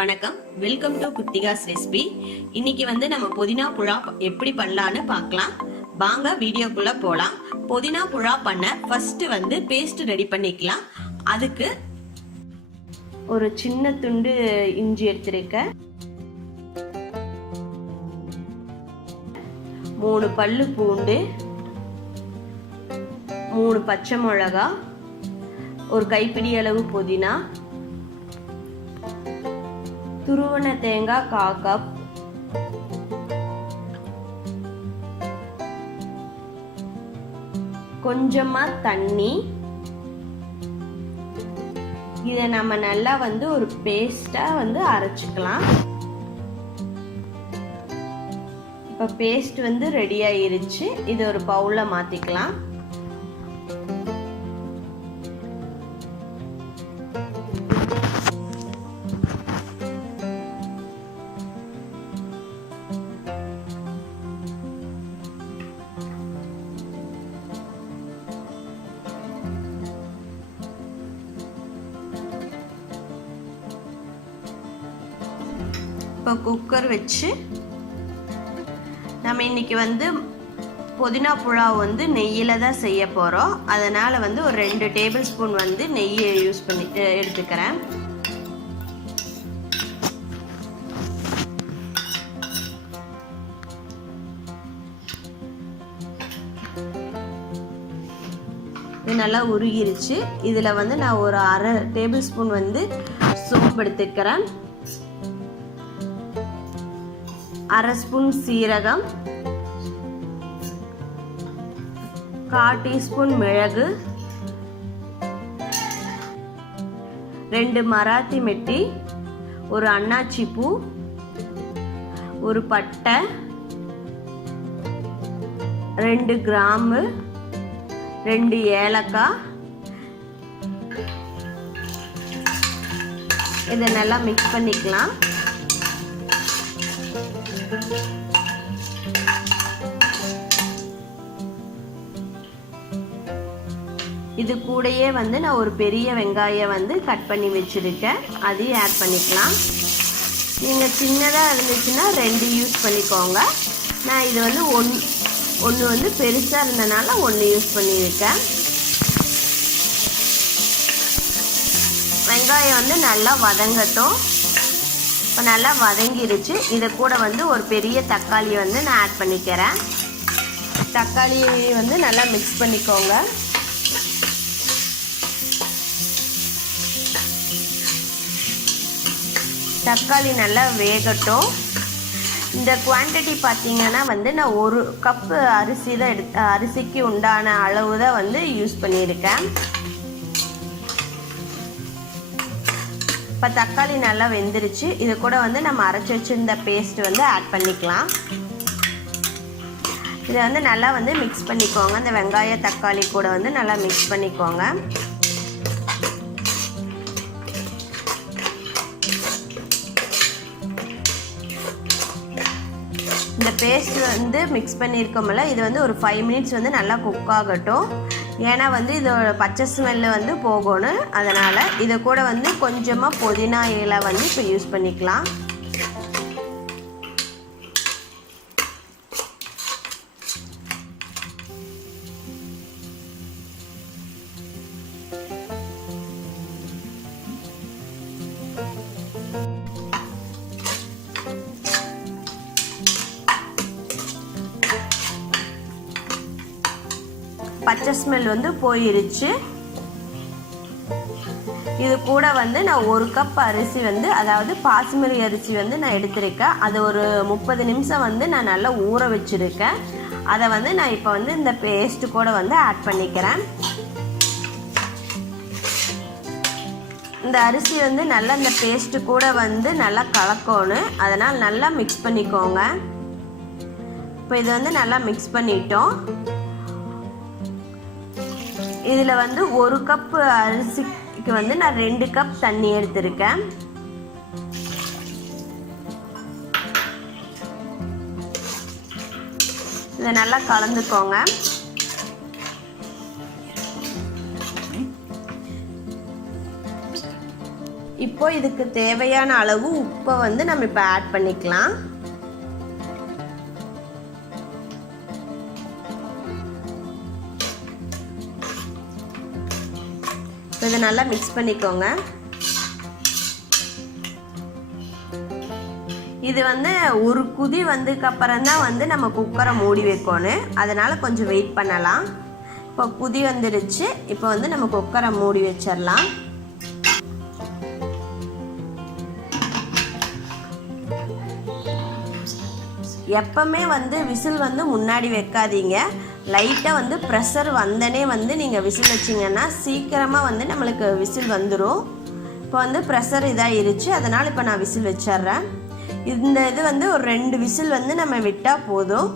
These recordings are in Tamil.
வணக்கம், வெல்கம் டு குட்டிகாஸ் ரெசிபி. இன்னைக்கு நம்ம புதினா புலா எப்படி பண்ணலான்னு பார்க்கலாம். வாங்க வீடியோக்குள்ள போலாம். புதினா புலா பண்ண ஃபர்ஸ்ட் பேஸ்ட் ரெடி பண்ணிக்கலாம். அதுக்கு ஒரு சின்ன துண்டு இஞ்சி எடுத்திருக்கேன், 3 பல்லு பூண்டு, 3 பச்சை மிளகா, ஒரு கைப்பிடி அளவு புதினா, துருவன தேங்காய் 1/4 கப், கொஞ்சமா தண்ணி. இதை நம்ம நல்லா ஒரு பேஸ்டா அரைச்சுக்கலாம். இப்ப பேஸ்ட் ரெடி ஆயிருச்சு. இது ஒரு பவுல்ல மாத்திக்கலாம். இப்போ குக்கர் வச்சு நம்ம இன்னைக்கு புதினா புலாவ் நெய்யில தான் செய்ய போறோம். அதனால ஒரு 2 டேபிள் ஸ்பூன் நெய்யை யூஸ் பண்ணி எடுத்துக்கிறேன். இது நல்லா உருகிருச்சு. இதுல நான் ஒரு 1/2 டேபிள் ஸ்பூன் சோம்பு எடுத்துக்கிறேன், 1/2 ஸ்பூன் சீரகம், 1/4 டீஸ்பூன் மிளகு, 2 மராத்தி மெட்டி, ஒரு அன்னாச்சி பூ, ஒரு பட்டை, 2 கிராம்பு, 2 ஏலக்காய். இதை நல்லா மிக்ஸ் பண்ணிக்கலாம். இது கூடயே நான் ஒரு பெரிய வெங்காயம் கட் பண்ணி வச்சிருக்கேன், அதையும் ஆட் பண்ணிக்கலாம். நீங்க சின்னதா இருந்துச்சுன்னா 2 யூஸ் பண்ணிக்கோங்க. நான் இது ஒன்று பெருசா இருந்தனால 1 யூஸ் பண்ணியிருக்கேன். வெங்காயம் நல்லா வதங்கட்டும். இப்போ நல்லா வதங்கிருச்சு. இதை கூட ஒரு பெரிய தக்காளி நான் ஆட் பண்ணிக்கிறேன். தக்காளியை நல்லா மிக்ஸ் பண்ணிக்கோங்க. தக்காளி நல்லா வேகட்டும். இந்த குவான்டிட்டி பார்த்தீங்கன்னா நான் 1 கப்பு அரிசி தான் அரிசிக்கு உண்டான அளவு தான் யூஸ் பண்ணியிருக்கேன். இப்போ தக்காளி நல்லா வெந்துருச்சு. இது கூட நம்ம அரைச்சி வச்சிருந்த பேஸ்ட் ஆட் பண்ணிக்கலாம். இதை நல்லா மிக்ஸ் பண்ணிக்கோங்க. இந்த வெங்காய தக்காளி கூட நல்லா மிக்ஸ் பண்ணிக்கோங்க. இந்த பேஸ்ட் மிக்ஸ் பண்ணியிருக்கோம்ல, இது ஒரு 5 மினிட்ஸ் நல்லா குக் ஆகட்டும். ஏன்னா இதோட பச்சை ஸ்மெல்லு போகணும். அதனால் இதை கூட கொஞ்சமாக புதினா இலை இப்போ யூஸ் பண்ணிக்கலாம். பச்சை ஸ்மெல் போயிருச்சு. இது கூட நான் 1 கப் அரிசி அதாவது பாசுமதி அரிசி நான் எடுத்திருக்கேன். அது ஒரு 30 நிமிஷம் நான் நல்லா ஊற வச்சிருக்கேன். அதை நான் இப்போ இந்த பேஸ்ட் கூட ஆட் பண்ணிக்கிறேன். இந்த அரிசி நல்லா இந்த பேஸ்ட் கூட நல்லா கலக்கணும். அதனால் நல்லா மிக்ஸ் பண்ணிக்கோங்க. இப்போ இது நல்லா மிக்ஸ் பண்ணிட்டோம். இதில் 1 கப் அரிசிக்கு நான் 2 கப் தண்ணி எடுத்திருக்கேன். இதை நல்லா கலந்துக்கோங்க. இப்போ இதுக்கு தேவையான அளவு உப்பை வந்து நம்ம இப்போ ஆட் பண்ணிக்கலாம். இதை நல்லா மிக்ஸ் பண்ணிக்கோங்க. இது வந்து ஒரு குதி வந்ததுக்கு அப்புறம் தான் வந்து நம்ம குக்கரை மூடி வைக்கணும். அதனால கொஞ்சம் வெயிட் பண்ணலாம். இப்போ குதி வந்துடுச்சு. இப்போ வந்து நம்ம குக்கரை மூடி வச்சிடலாம். எப்பவுமே வந்து விசில் வந்து முன்னாடி வைக்காதீங்க. லைட்டாக வந்து ப்ரெஷர் வந்தனே வந்து நீங்கள் விசில் வச்சிங்கன்னா சீக்கிரமாக வந்து நம்மளுக்கு விசில் வந்துடும். இப்போ வந்து ப்ரெஷர் இதாகிருச்சு. அதனால் இப்போ நான் விசில் வச்சிட்றேன். இந்த இது வந்து ஒரு 2 விசில் வந்து நம்ம விட்டால் போதும்.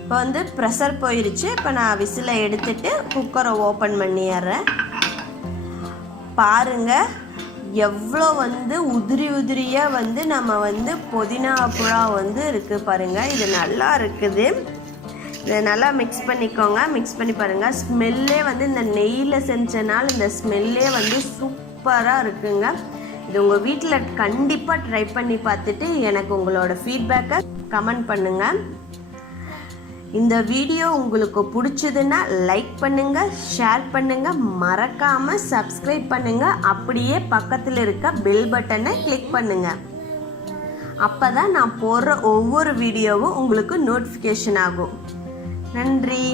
இப்போ வந்து ப்ரெஷர் போயிருச்சு. இப்போ நான் விசிலை எடுத்துட்டு குக்கரை ஓப்பன் பண்ணிடுறேன். பாருங்க எவ்வளோ வந்து உதிரியாக வந்து நம்ம வந்து புதினா புலாவ் வந்து இருக்குது பாருங்கள். இது நல்லா இருக்குது. இதை நல்லா மிக்ஸ் பண்ணிக்கோங்க. மிக்ஸ் பண்ணி பாருங்கள். ஸ்மெல்லே வந்து இந்த நெய்யில் செஞ்சனால இந்த ஸ்மெல்லே வந்து சூப்பராக இருக்குங்க. இது உங்கள் வீட்டில் கண்டிப்பாக ட்ரை பண்ணி பார்த்துட்டு எனக்கு உங்களோட ஃபீட்பேக்கை கமெண்ட் பண்ணுங்கள். இந்த வீடியோ உங்களுக்கு பிடிச்சதுன்னா லைக் பண்ணுங்க, ஷேர் பண்ணுங்க, மறக்காம சப்ஸ்கிரைப் பண்ணுங்க. அப்படியே பக்கத்தில் இருக்க பெல் பட்டனை கிளிக் பண்ணுங்க. அப்பதான் நான் போடுற ஒவ்வொரு வீடியோவும் உங்களுக்கு நோட்டிஃபிகேஷன் ஆகும். நன்றி.